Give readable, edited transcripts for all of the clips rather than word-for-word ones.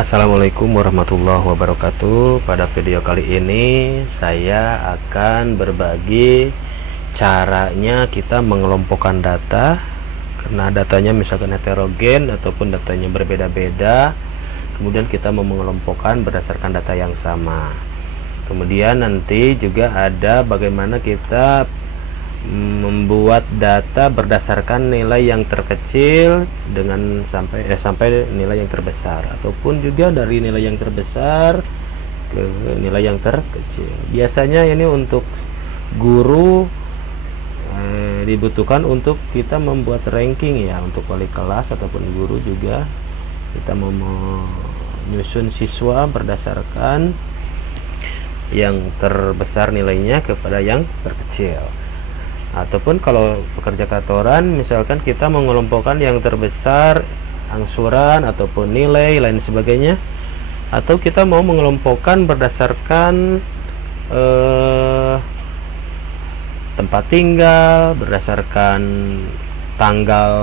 Assalamualaikum warahmatullahi wabarakatuh. Pada video kali ini saya akan berbagi caranya kita mengelompokkan data, karena datanya misalkan heterogen ataupun datanya berbeda-beda. Kemudian kita mau mengelompokkan berdasarkan data yang sama. Kemudian nanti juga ada bagaimana kita membuat data berdasarkan nilai yang terkecil dengan sampai nilai yang terbesar, ataupun juga dari nilai yang terbesar ke nilai yang terkecil. Biasanya ini untuk guru dibutuhkan untuk kita membuat ranking ya, untuk wali kelas ataupun guru juga kita mau menyusun siswa berdasarkan yang terbesar nilainya kepada yang terkecil. Ataupun kalau pekerja kantoran misalkan kita mengelompokkan yang terbesar angsuran ataupun nilai lain sebagainya, atau kita mau mengelompokkan berdasarkan tempat tinggal, berdasarkan tanggal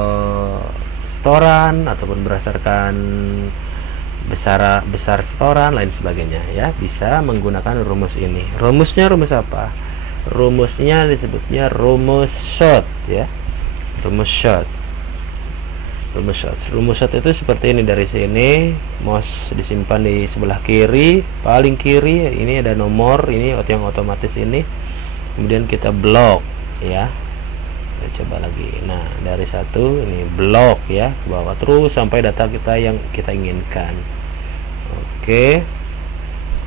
setoran, ataupun berdasarkan besar setoran lain sebagainya ya, bisa menggunakan rumus ini. Rumusnya rumus apa? Rumusnya disebutnya rumus short ya, rumus short itu seperti ini. Dari sini mouse disimpan di sebelah kiri, paling kiri ini ada nomor, ini yang otomatis ini. Kemudian kita blok ya, kita coba lagi. Nah dari satu ini blok ya ke bawah terus sampai data kita yang kita inginkan. Oke,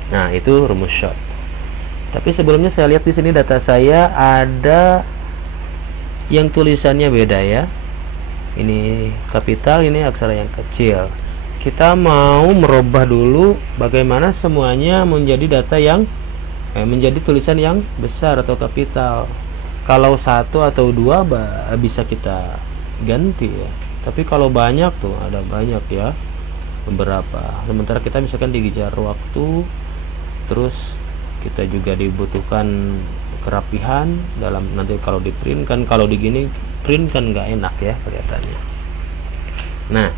nah itu rumus short. Tapi sebelumnya saya lihat di sini data saya ada yang tulisannya beda ya. Ini kapital, ini aksara yang kecil. Kita mau merubah dulu bagaimana semuanya menjadi data yang menjadi tulisan yang besar atau kapital. Kalau satu atau dua bisa kita ganti ya. Tapi kalau banyak tuh ada banyak ya, beberapa. Sementara kita misalkan dikejar waktu, terus kita juga dibutuhkan kerapihan dalam nanti kalau di print kan, kalau di gini print kan nggak enak ya kelihatannya. Nah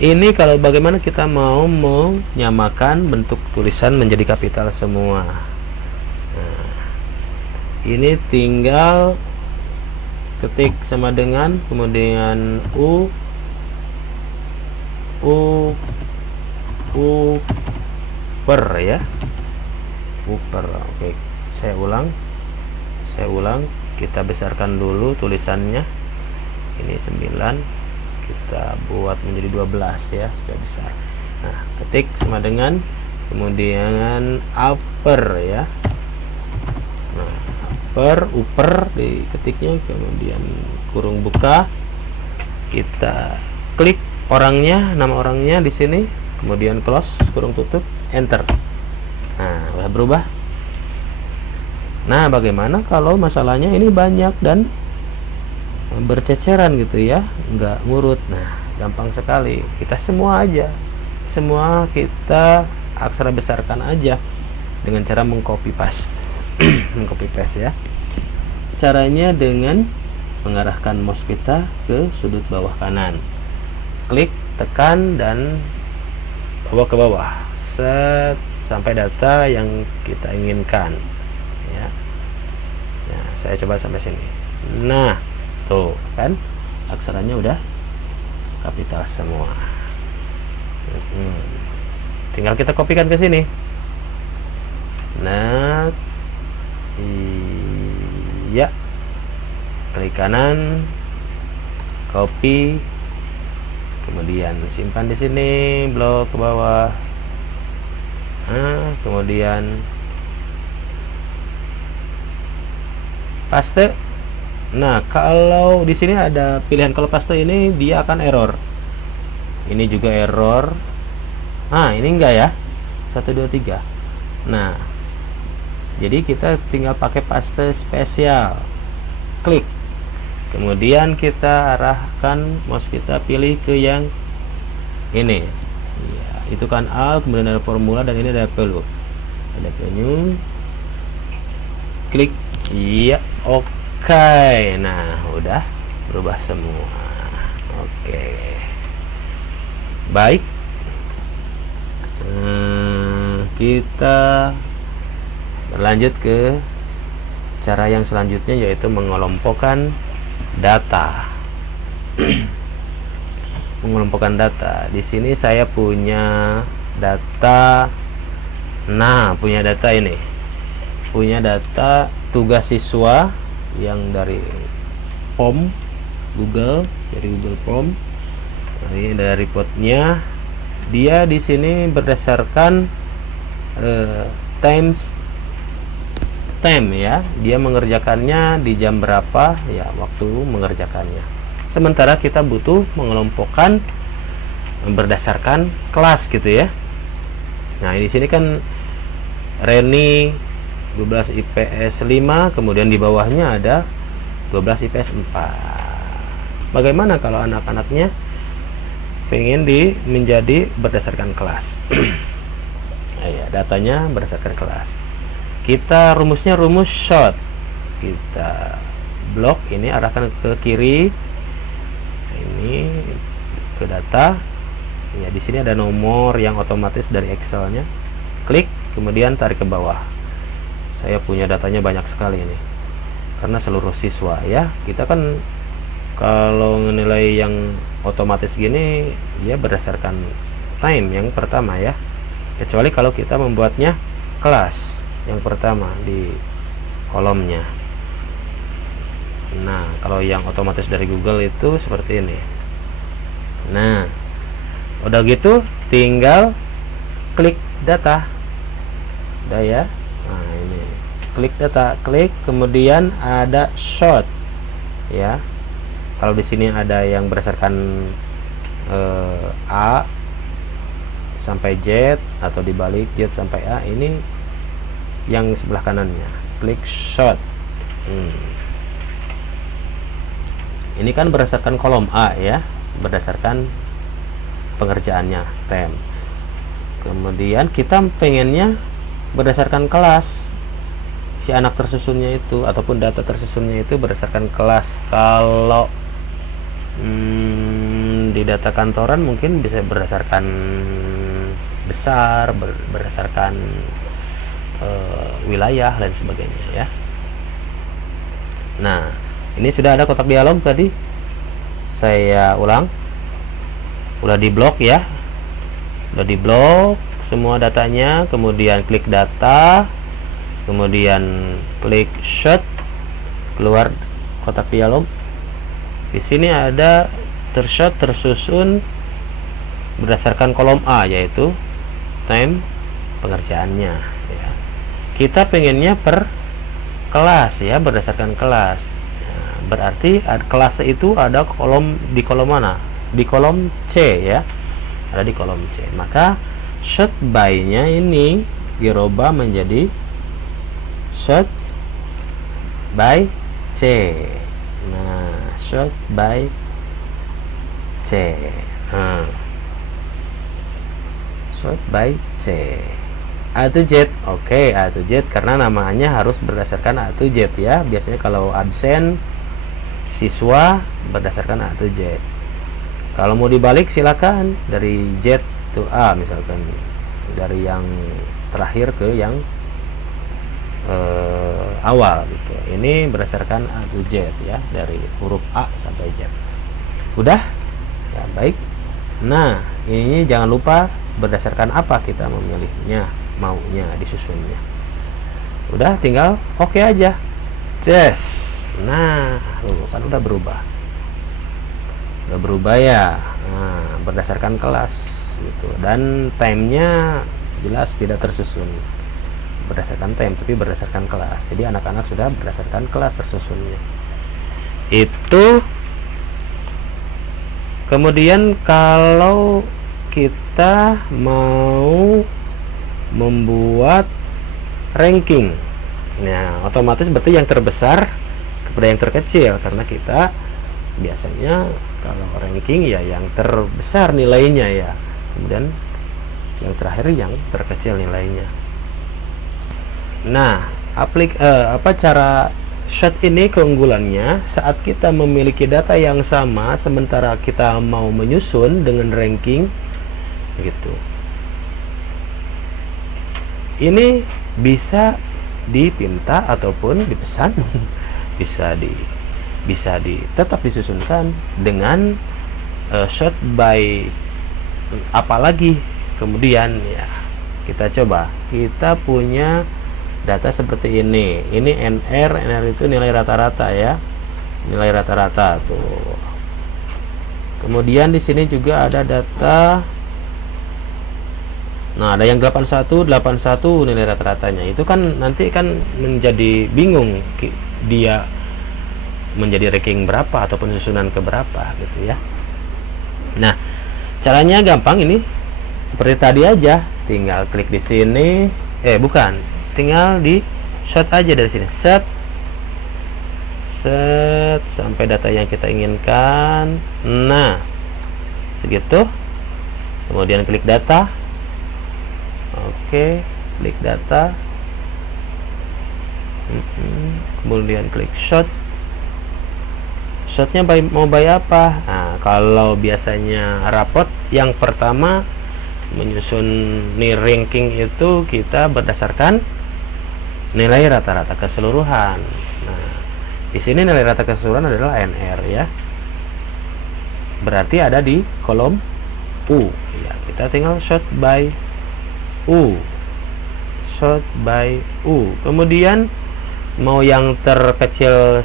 ini kalau bagaimana kita mau menyamakan bentuk tulisan menjadi kapital semua. Nah, ini tinggal ketik sama dengan, kemudian u per ya, upper. Oke, saya ulang, kita besarkan dulu tulisannya. Ini 9 kita buat menjadi 12 ya, sudah besar. Nah ketik sama dengan, kemudian upper ya. Nah upper di ketiknya, kemudian kurung buka, kita klik orangnya, nama orangnya di sini, kemudian close kurung tutup, enter. Nah udah berubah. Nah bagaimana kalau masalahnya ini banyak dan berceceran gitu ya, nggak ngurut? Nah gampang sekali, kita semua kita aksara besarkan aja dengan cara mengcopy paste. Mengcopy paste ya, caranya dengan mengarahkan mouse kita ke sudut bawah kanan, klik, tekan, dan bawa ke bawah set sampai data yang kita inginkan ya. Nah, saya coba sampai sini. Nah tuh kan aksaranya udah kapital semua. Tinggal kita kopikan ke sini. Nah iya, klik kanan, copy, kemudian simpan di sini, blok ke bawah. Nah kemudian paste. Nah kalau di sini ada pilihan, kalau paste ini dia akan error, ini juga error. Nah ini enggak ya, 1 2 3. Nah jadi kita tinggal pakai paste spesial, klik, kemudian kita arahkan mouse kita pilih ke yang ini ya, itu kan alt, kemudian ada formula, dan ini ada menu, klik iya, oke. Nah udah berubah semua. Oke baik, Kita berlanjut ke cara yang selanjutnya, yaitu mengelompokkan data. Mengelompokkan data. Di sini saya punya data. Nah, punya data ini. Punya data tugas siswa yang dari form Google, dari Google Form. Nah, ini dari reportnya. Dia di sini berdasarkan time ya, dia mengerjakannya di jam berapa ya, waktu mengerjakannya. Sementara kita butuh mengelompokkan berdasarkan kelas gitu ya. Nah, di sini kan Reni 12 IPS 5, kemudian di bawahnya ada 12 IPS 4. Bagaimana kalau anak-anaknya pengen menjadi berdasarkan kelas? Ya, datanya berdasarkan kelas. Kita rumusnya rumus short. Kita blok ini, arahkan ke kiri. Ini ke data. Ya, di sini ada nomor yang otomatis dari Excelnya. Klik, kemudian tarik ke bawah. Saya punya datanya banyak sekali ini. Karena seluruh siswa ya. Kita kan kalau menilai yang otomatis gini, dia berdasarkan time yang pertama ya. Kecuali kalau kita membuatnya kelas yang pertama di kolomnya. Nah, kalau yang otomatis dari Google itu seperti ini. Nah, udah gitu tinggal klik data. Udah ya. Nah, ini klik data, klik, kemudian ada short ya. Kalau di sini ada yang berdasarkan A sampai Z, atau dibalik Z sampai A, ini yang sebelah kanannya. Klik short. Ini kan berdasarkan kolom A ya, berdasarkan pengerjaannya tem. Kemudian kita pengennya berdasarkan kelas si anak tersusunnya itu, ataupun data tersusunnya itu berdasarkan kelas. Kalau di data kantoran mungkin bisa berdasarkan besar, berdasarkan wilayah dan sebagainya ya. Nah, ini sudah ada kotak dialog tadi. Saya ulang. Udah di blok ya. Udah di blok semua datanya, kemudian klik data, kemudian klik short, keluar kotak dialog. Di sini ada tershot tersusun berdasarkan kolom A, yaitu time pengerjaannya ya. Kita pengennya per kelas ya, berdasarkan kelas. Nah, berarti kelas itu ada di kolom mana? Di kolom C ya. Ada di kolom C. Maka sort by-nya ini dirubah menjadi sort by C. Nah, sort by C. Sort by C. A to Z. Oke, A to Z karena namanya harus berdasarkan A to Z ya. Biasanya kalau absen siswa berdasarkan A to Z. Kalau mau dibalik silakan dari Z to A, misalkan dari yang terakhir ke yang awal gitu. Ini berdasarkan A to Z ya, dari huruf A sampai Z. Udah? Ya, baik. Nah, ini jangan lupa berdasarkan apa kita memilihnya, maunya disusunnya. Udah, tinggal oke aja. Yes. Nah, kan udah berubah. Udah berubah ya. Nah, berdasarkan kelas gitu. Dan time-nya jelas tidak tersusun berdasarkan time, tapi berdasarkan kelas. Jadi anak-anak sudah berdasarkan kelas tersusunnya. Itu kemudian kalau kita mau membuat ranking, nah otomatis berarti yang terbesar kepada yang terkecil, karena kita biasanya kalau ranking ya yang terbesar nilainya ya, kemudian yang terakhir yang terkecil nilainya. Nah, cara shot ini keunggulannya saat kita memiliki data yang sama sementara kita mau menyusun dengan ranking gitu. Ini bisa dipinta ataupun dipesan bisa tetap disusunkan dengan sort by apalagi. Kemudian ya kita coba, kita punya data seperti ini NR itu nilai rata-rata ya, nilai rata-rata tuh. Kemudian di sini juga ada data. Nah, ada yang 81 nilai rata-ratanya. Itu kan nanti kan menjadi bingung dia menjadi ranking berapa ataupun susunan ke berapa gitu ya. Nah, caranya gampang, ini seperti tadi aja, tinggal klik di sini. Tinggal di set aja dari sini. Set sampai data yang kita inginkan. Nah, segitu. Kemudian klik data. Oke, klik data. Kemudian klik shot. Shotnya mau by apa? Nah, kalau biasanya rapot yang pertama menyusun nih ranking itu kita berdasarkan nilai rata-rata keseluruhan. Nah, di sini nilai rata keseluruhan adalah NR ya. Berarti ada di kolom U. Ya, kita tinggal sort by U. Sort by U. Kemudian mau yang terkecil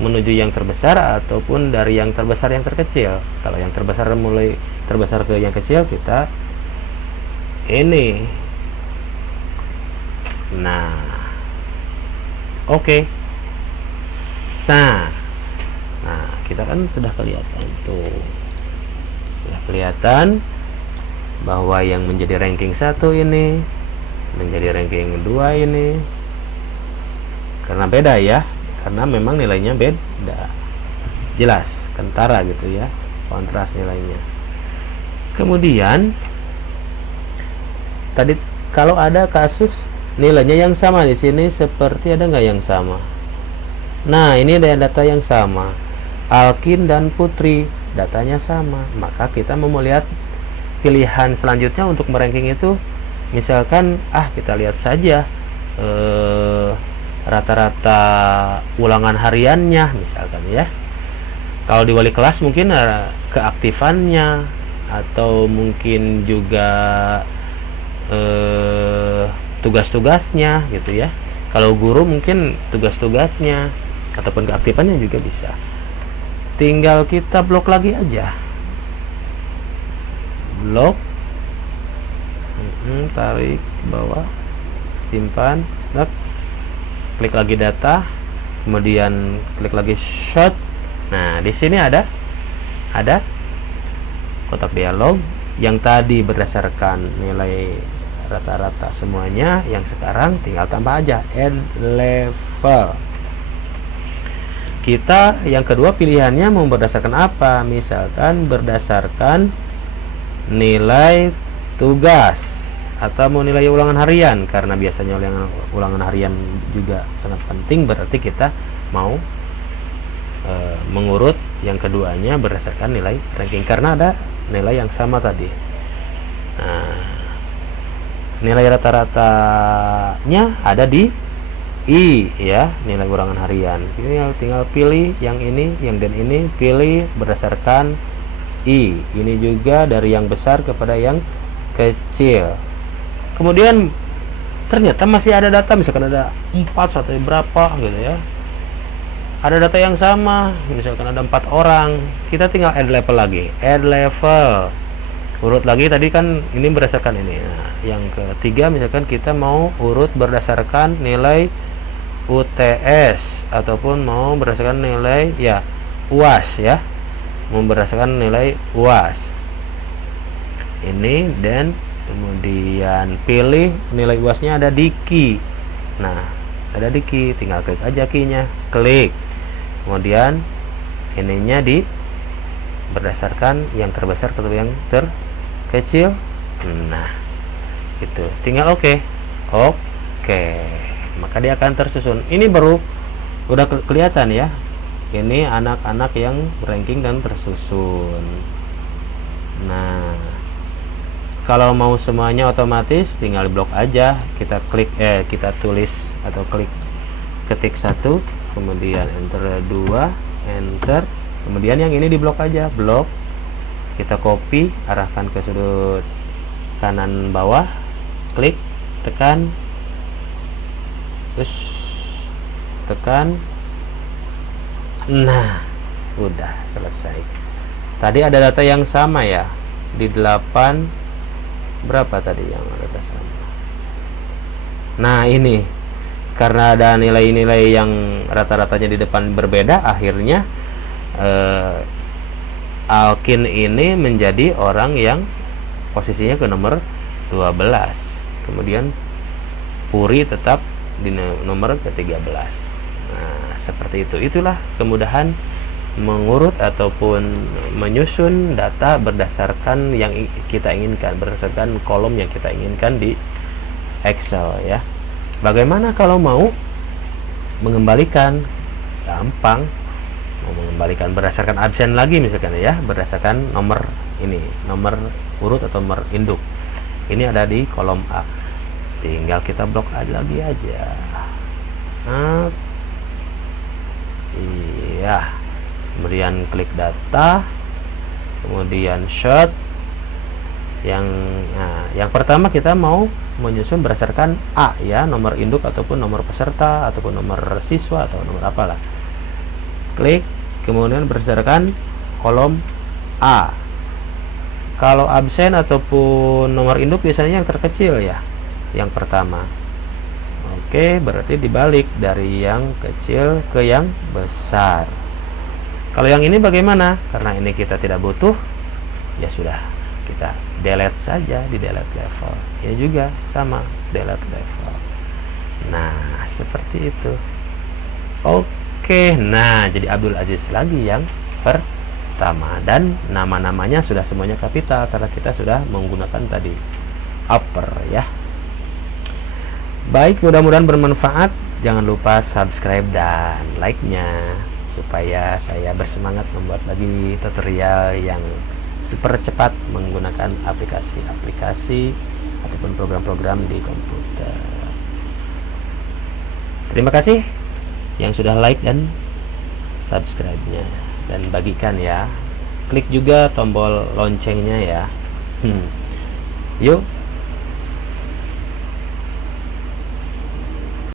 menuju yang terbesar ataupun dari yang terbesar yang terkecil. Kalau yang terbesar mulai terbesar ke yang kecil, kita ini. Nah, oke. Nah, kita kan sudah kelihatan tuh. Sudah kelihatan bahwa yang menjadi ranking 1 ini menjadi ranking 2 ini, karena beda ya, karena memang nilainya beda, jelas kentara gitu ya, kontras nilainya. Kemudian tadi kalau ada kasus nilainya yang sama, di sini seperti ada nggak yang sama? Nah, ini ada data yang sama, Alkin dan Putri datanya sama, maka kita mau melihat pilihan selanjutnya untuk meranking itu. Misalkan kita lihat saja rata-rata ulangan hariannya misalkan ya. Kalau di wali kelas mungkin keaktifannya, atau mungkin juga tugas-tugasnya gitu ya. Kalau guru mungkin tugas-tugasnya ataupun keaktifannya juga bisa. Tinggal kita blok lagi aja, blok, tarik ke bawah, simpan, klik lagi data, kemudian klik lagi shot. Nah, di sini ada kotak dialog yang tadi berdasarkan nilai rata-rata semuanya, yang sekarang tinggal tambah aja add level. Kita yang kedua pilihannya mau berdasarkan apa? Misalkan berdasarkan nilai tugas atau mau nilai ulangan harian, karena biasanya ulangan harian juga sangat penting, berarti kita mau mengurut yang keduanya berdasarkan nilai ranking karena ada nilai yang sama tadi. Nah, nilai rata-ratanya ada di I ya, nilai ulangan harian. Tinggal pilih yang ini, dan ini pilih berdasarkan I. Ini juga dari yang besar kepada yang kecil. Kemudian ternyata masih ada data, misalkan ada 4 atau berapa gitu ya. Ada data yang sama, misalkan ada 4 orang. Kita tinggal add level lagi. Add level. Urut lagi, tadi kan ini berdasarkan ini. Nah, yang ketiga misalkan kita mau urut berdasarkan nilai UTS ataupun mau berdasarkan nilai ya UAS ya. Mau berdasarkan nilai UAS. Ini, dan kemudian pilih nilai UASnya ada di key. Nah, ada di key, tinggal klik aja key-nya, klik. Kemudian ininya di berdasarkan yang terbesar atau yang terkecil. Nah, itu tinggal oke. Maka dia akan tersusun. Ini baru udah kelihatan ya. Ini anak-anak yang ranking dan tersusun. Nah, Kalau mau semuanya otomatis tinggal blok aja, kita klik kita tulis atau ketik 1, kemudian enter 2, enter, kemudian yang ini diblok aja, blok. Kita copy, arahkan ke sudut kanan bawah, klik, tekan, terus tekan. Nah, udah selesai. Tadi ada data yang sama ya, di 8 berapa tadi yang data sama. Nah, ini karena ada nilai-nilai yang rata-ratanya di depan berbeda, akhirnya Alkin ini menjadi orang yang posisinya ke nomor 12. Kemudian Puri tetap di nomor ke-13. Nah, seperti itu. Itulah kemudahan mengurut ataupun menyusun data berdasarkan yang kita inginkan, berdasarkan kolom yang kita inginkan di Excel ya. Bagaimana kalau mau mengembalikan? Gampang. Mau mengembalikan berdasarkan absen lagi misalkan ya, berdasarkan nomor ini, nomor urut atau nomor induk. Ini ada di kolom A. Tinggal kita blok lagi aja. Iya. Kemudian klik data, kemudian short. Yang pertama kita mau menyusun berdasarkan A ya, nomor induk ataupun nomor peserta ataupun nomor siswa atau nomor apalah. Klik, kemudian berdasarkan kolom A. Kalau absen ataupun nomor induk biasanya yang terkecil ya, yang pertama. Oke, berarti dibalik dari yang kecil ke yang besar. Kalau yang ini bagaimana? Karena ini kita tidak butuh, ya sudah, kita delete saja di delete level. Ini juga sama, delete level. Nah, seperti itu. Oke, nah jadi Abdul Aziz lagi yang pertama, dan nama-namanya sudah semuanya kapital karena kita sudah menggunakan tadi upper ya. Baik, mudah-mudahan bermanfaat. Jangan lupa subscribe dan like-nya supaya saya bersemangat membuat lagi tutorial yang super cepat menggunakan aplikasi-aplikasi ataupun program-program di komputer. Terima kasih yang sudah like dan subscribe-nya, dan bagikan ya. Klik juga tombol loncengnya ya. Yuk